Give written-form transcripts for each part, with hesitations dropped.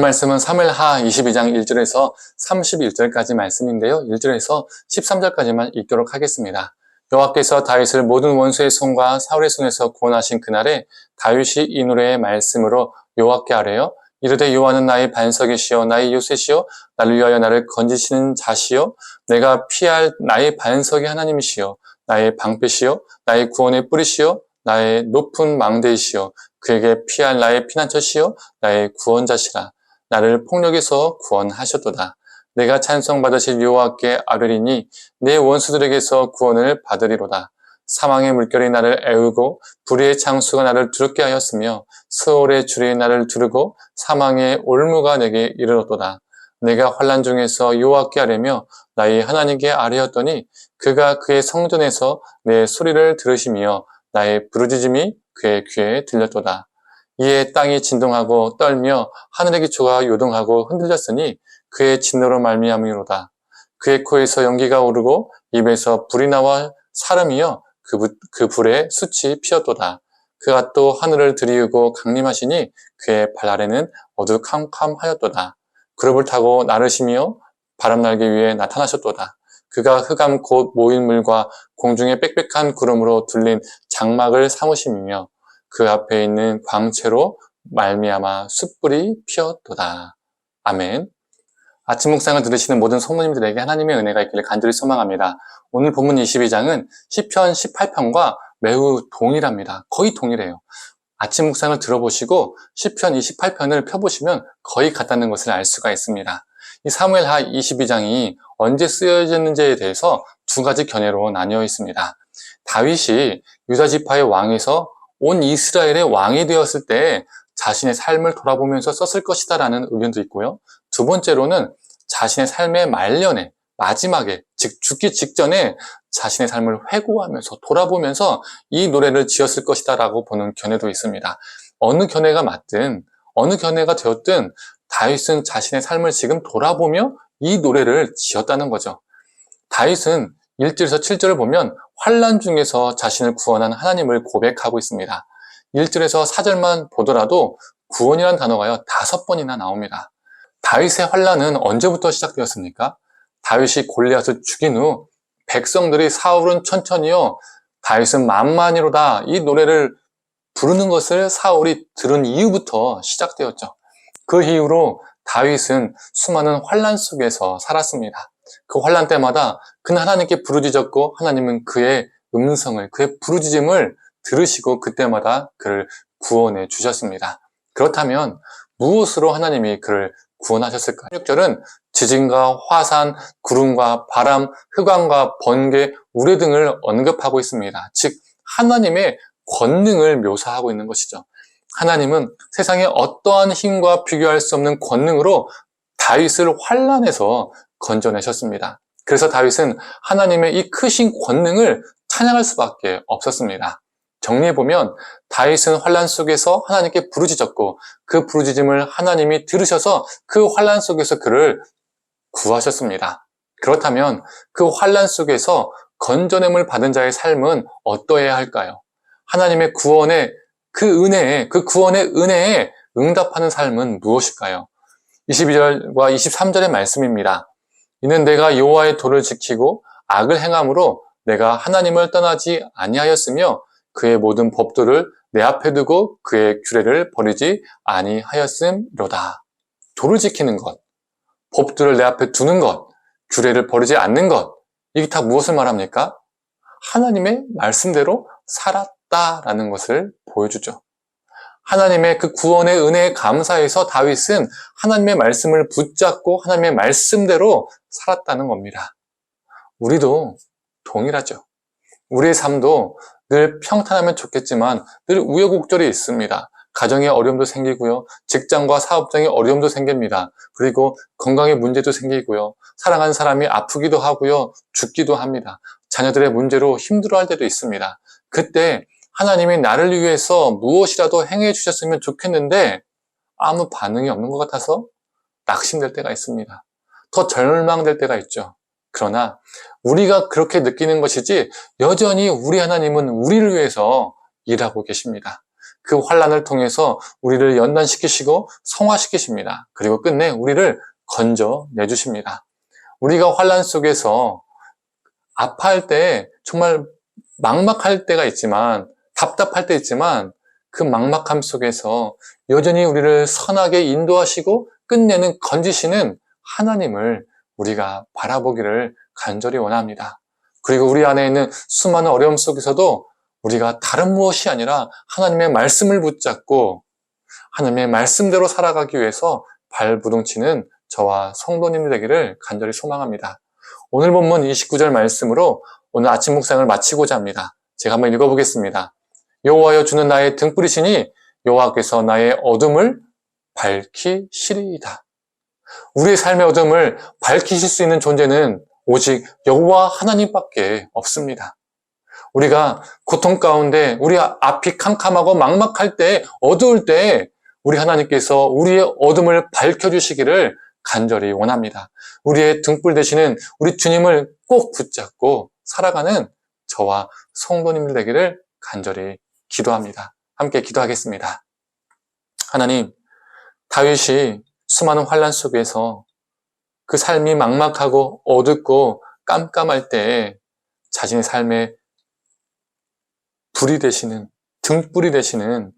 오늘 말씀은 사무엘하 22장 1절에서 31절까지 말씀인데요. 1절에서 13절까지만 읽도록 하겠습니다. 여호와께서 다윗을 모든 원수의 손과 사울의 손에서 구원하신 그날에 다윗이 이 노래의 말씀으로 여호와께 아뢰어 이르되 여호와는 나의 반석이시요 나의 요새시요 나를 위하여 나를 건지시는 자시요 내가 피할 나의 반석의 하나님이시요 나의 방패시요 나의 구원의 뿌리시요 나의 높은 망대이시요 그에게 피할 나의 피난처시요 나의 구원자시라. 나를 폭력에서 구원하셨도다. 내가 찬송받으실 여호와께 아뢰리니 내 원수들에게서 구원을 받으리로다. 사망의 물결이 나를 애우고 불의의 창수가 나를 두렵게 하였으며 스올의 줄이 나를 두르고 사망의 올무가 내게 이르렀도다. 내가 환난 중에서 여호와께 아뢰며 나의 하나님께 아뢰었더니 그가 그의 성전에서 내 소리를 들으시며 나의 부르짖음이 그의 귀에 들렸도다. 이에 땅이 진동하고 떨며 하늘의 기초가 요동하고 흔들렸으니 그의 진노로 말미암으로다. 그의 코에서 연기가 오르고 입에서 불이 나와 사름이여 그 불에 숯이 피었도다. 그가 또 하늘을 들이우고 강림하시니 그의 발 아래는 어두캄캄하였도다. 그룹을 타고 나르시며 바람날개 위에 나타나셨도다. 그가 흑암 곧 모인 물과 공중의 빽빽한 구름으로 둘린 장막을 삼으심이며 그 앞에 있는 광채로 말미암아 숯불이 피었도다. 아멘. 아침 묵상을 들으시는 모든 성도님들에게 하나님의 은혜가 있기를 간절히 소망합니다. 오늘 본문 22장은 시편 18편과 매우 동일합니다. 거의 동일해요. 아침 묵상을 들어보시고 시편 28편을 펴보시면 거의 같다는 것을 알 수가 있습니다. 이 사무엘하 22장이 언제 쓰여졌는지에 대해서 두 가지 견해로 나뉘어 있습니다. 다윗이 유다 지파의 왕에서 온 이스라엘의 왕이 되었을 때 자신의 삶을 돌아보면서 썼을 것이다 라는 의견도 있고요. 두 번째로는 자신의 삶의 말년에 마지막에 즉 죽기 직전에 자신의 삶을 회고하면서 돌아보면서 이 노래를 지었을 것이다 라고 보는 견해도 있습니다. 어느 견해가 맞든 어느 견해가 되었든 다윗은 자신의 삶을 지금 돌아보며 이 노래를 지었다는 거죠. 다윗은 1절에서 7절을 보면 환난 중에서 자신을 구원한 하나님을 고백하고 있습니다. 1절에서 4절만 보더라도 구원이라는 단어가요 5번이나 나옵니다. 다윗의 환난은 언제부터 시작되었습니까? 다윗이 골리앗을 죽인 후 백성들이 사울은 천천히요 다윗은 만만이로다 이 노래를 부르는 것을 사울이 들은 이후부터 시작되었죠. 그 이후로 다윗은 수많은 환난 속에서 살았습니다. 그 환난 때마다 그는 하나님께 부르짖었고 하나님은 그의 음성을, 그의 부르짖음을 들으시고 그때마다 그를 구원해 주셨습니다. 그렇다면 무엇으로 하나님이 그를 구원하셨을까요? 16절은 지진과 화산, 구름과 바람, 흑암과 번개, 우레 등을 언급하고 있습니다. 즉 하나님의 권능을 묘사하고 있는 것이죠. 하나님은 세상의 어떠한 힘과 비교할 수 없는 권능으로 다윗을 환난에서 건져내셨습니다. 그래서 다윗은 하나님의 이 크신 권능을 찬양할 수밖에 없었습니다. 정리해보면 다윗은 환난 속에서 하나님께 부르짖었고 그 부르짖음을 하나님이 들으셔서 그 환난 속에서 그를 구하셨습니다. 그렇다면 그 환난 속에서 건져냄을 받은 자의 삶은 어떠해야 할까요? 하나님의 구원의 그 은혜에, 그 구원의 은혜에 응답하는 삶은 무엇일까요? 22절과 23절의 말씀입니다. 이는 내가 여호와의 도를 지키고 악을 행함으로 내가 하나님을 떠나지 아니하였으며 그의 모든 법도를 내 앞에 두고 그의 규례를 버리지 아니하였음이로다. 도를 지키는 것, 법들을 내 앞에 두는 것, 규례를 버리지 않는 것, 이게 다 무엇을 말합니까? 하나님의 말씀대로 살았다라는 것을 보여주죠. 하나님의 그 구원의 은혜에 감사해서 다윗은 하나님의 말씀을 붙잡고 하나님의 말씀대로 살았다는 겁니다. 우리도 동일하죠. 우리의 삶도 늘 평탄하면 좋겠지만 늘 우여곡절이 있습니다. 가정에 어려움도 생기고요. 직장과 사업장에 어려움도 생깁니다. 그리고 건강에 문제도 생기고요. 사랑하는 사람이 아프기도 하고요. 죽기도 합니다. 자녀들의 문제로 힘들어할 때도 있습니다. 그때 하나님이 나를 위해서 무엇이라도 행해 주셨으면 좋겠는데 아무 반응이 없는 것 같아서 낙심될 때가 있습니다. 더 절망될 때가 있죠. 그러나 우리가 그렇게 느끼는 것이지 여전히 우리 하나님은 우리를 위해서 일하고 계십니다. 그 환난을 통해서 우리를 연단시키시고 성화시키십니다. 그리고 끝내 우리를 건져내주십니다. 우리가 환난 속에서 아파할 때 정말 막막할 때가 있지만, 답답할 때 있지만, 그 막막함 속에서 여전히 우리를 선하게 인도하시고 끝내는 건지시는 하나님을 우리가 바라보기를 간절히 원합니다. 그리고 우리 안에 있는 수많은 어려움 속에서도 우리가 다른 무엇이 아니라 하나님의 말씀을 붙잡고 하나님의 말씀대로 살아가기 위해서 발부둥치는 저와 성도님들 되기를 간절히 소망합니다. 오늘 본문 29절 말씀으로 오늘 아침 묵상을 마치고자 합니다. 제가 한번 읽어보겠습니다. 여호와여 주는 나의 등불이시니 여호와께서 나의 어둠을 밝히시리이다. 우리의 삶의 어둠을 밝히실 수 있는 존재는 오직 여호와 하나님밖에 없습니다. 우리가 고통 가운데 우리 앞이 캄캄하고 막막할 때, 어두울 때 우리 하나님께서 우리의 어둠을 밝혀주시기를 간절히 원합니다. 우리의 등불 되시는 우리 주님을 꼭 붙잡고 살아가는 저와 성도님들 되기를 간절히 기도합니다. 함께 기도하겠습니다. 하나님, 다윗이 수많은 환난 속에서 그 삶이 막막하고 어둡고 깜깜할 때 자신의 삶에 불이 되시는, 등불이 되시는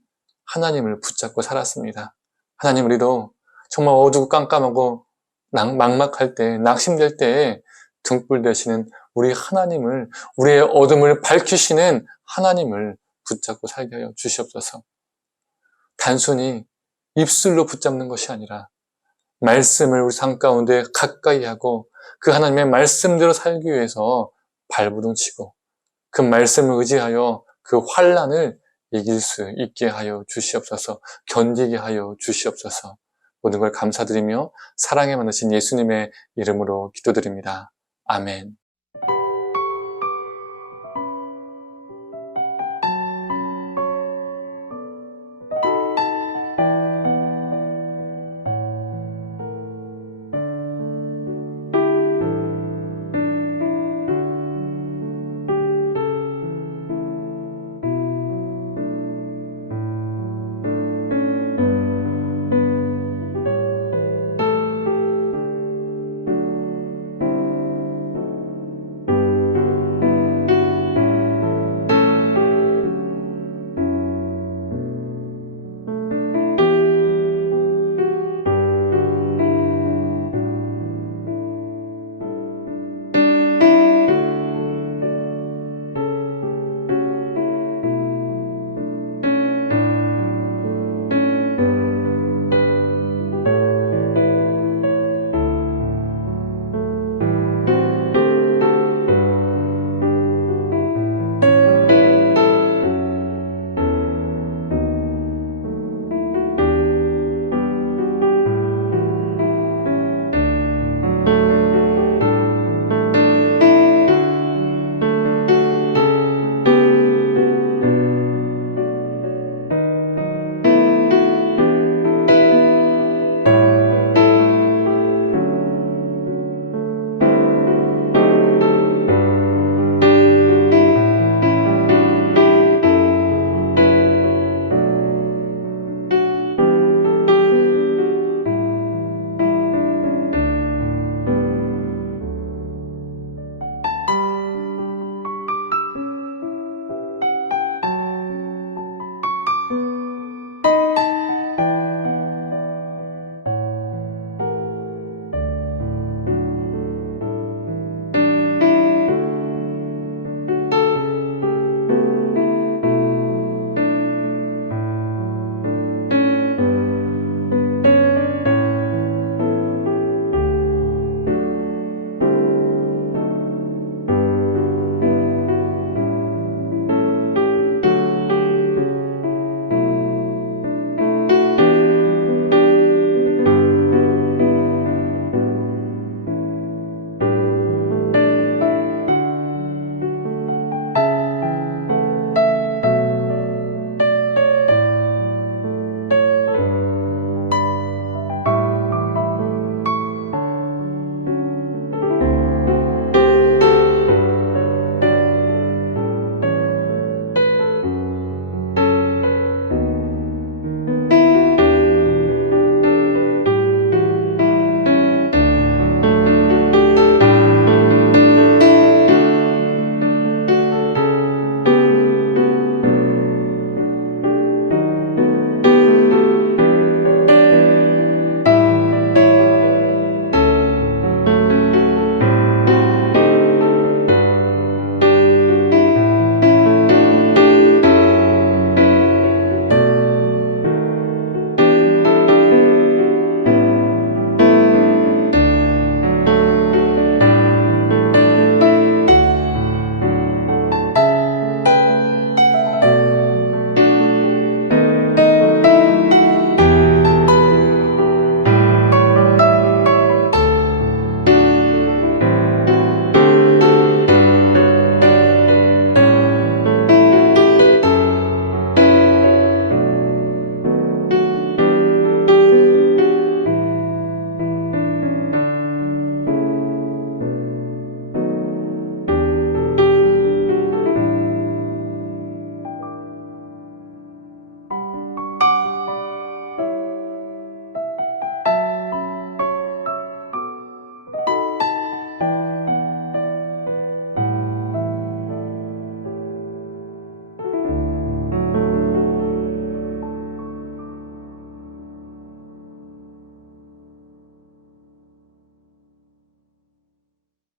하나님을 붙잡고 살았습니다. 하나님, 우리도 정말 어두고 깜깜하고 막막할 때, 낙심될 때에 등불 되시는 우리 하나님을, 우리의 어둠을 밝히시는 하나님을 붙잡고 살게 하여 주시옵소서. 단순히 입술로 붙잡는 것이 아니라 말씀을 우리 삶 가운데 가까이 하고 그 하나님의 말씀대로 살기 위해서 발부둥치고 그 말씀을 의지하여 그 환난을 이길 수 있게 하여 주시옵소서. 견디게 하여 주시옵소서. 모든 걸 감사드리며 사랑에 만드신 예수님의 이름으로 기도드립니다. 아멘.